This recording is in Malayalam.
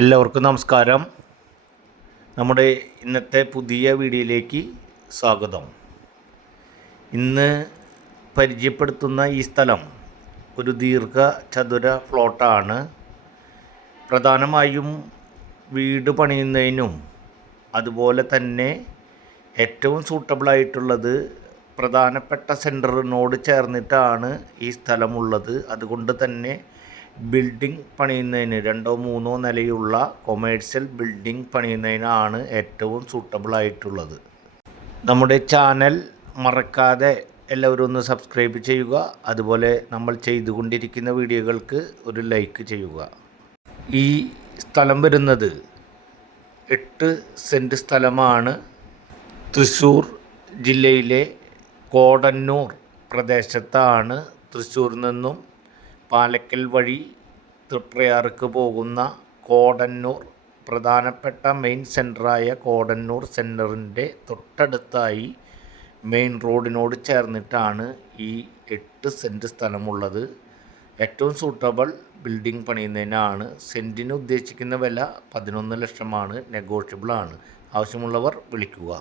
എല്ലാവർക്കും നമസ്കാരം. നമ്മുടെ ഇന്നത്തെ പുതിയ വീഡിയോയിലേക്ക് സ്വാഗതം. ഇന്ന് പരിചയപ്പെടുത്തുന്ന ഈ സ്ഥലം ഒരു ദീർഘ ചതുര പ്ലോട്ടാണ്. പ്രധാനമായും വീട് പണിയുന്നതിനും അതുപോലെ തന്നെ ഏറ്റവും സൂട്ടബിളായിട്ടുള്ളത് പ്രധാനപ്പെട്ട സെന്ററിനോട് ചേർന്നിട്ടാണ് ഈ സ്ഥലമുള്ളത്. അതുകൊണ്ട് തന്നെ ബിൽഡിംഗ് പണിയുന്നതിന് രണ്ടോ മൂന്നോ നിലയുള്ള കൊമേഴ്സ്യൽ ബിൽഡിംഗ് പണിയുന്നതിനാണ് ഏറ്റവും സൂട്ടബിൾ ആയിട്ടുള്ളത്. നമ്മുടെ ചാനൽ മറക്കാതെ എല്ലാവരും ഒന്ന് സബ്സ്ക്രൈബ് ചെയ്യുക. അതുപോലെ നമ്മൾ ചെയ്തുകൊണ്ടിരിക്കുന്ന വീഡിയോകൾക്ക് ഒരു ലൈക്ക് ചെയ്യുക. ഈ സ്ഥലം വരുന്നത് എട്ട് സെന്റ് സ്ഥലമാണ്. തൃശ്ശൂർ ജില്ലയിലെ കോടന്നൂർ പ്രദേശത്താണ്. തൃശ്ശൂരിൽ നിന്നും പാലക്കൽ വഴി തൃപ്രയാർക്ക് പോകുന്ന കോടന്നൂർ പ്രധാനപ്പെട്ട മെയിൻ സെന്ററായ കോടന്നൂർ സെന്ററിന്റെ തൊട്ടടുത്തായി മെയിൻ റോഡിനോട് ചേർന്നിട്ടാണ് ഈ എട്ട് സെന്റ് സ്ഥലമുള്ളത്. ഏറ്റവും സൂട്ടബിൾ ബിൽഡിംഗ് പണിയുന്നതിനാണ്. സെന്റിന് ഉദ്ദേശിക്കുന്ന വില പതിനൊന്ന് ലക്ഷമാണ്. നെഗോഷ്യബിളാണ് ആവശ്യമുള്ളവർ വിളിക്കുക.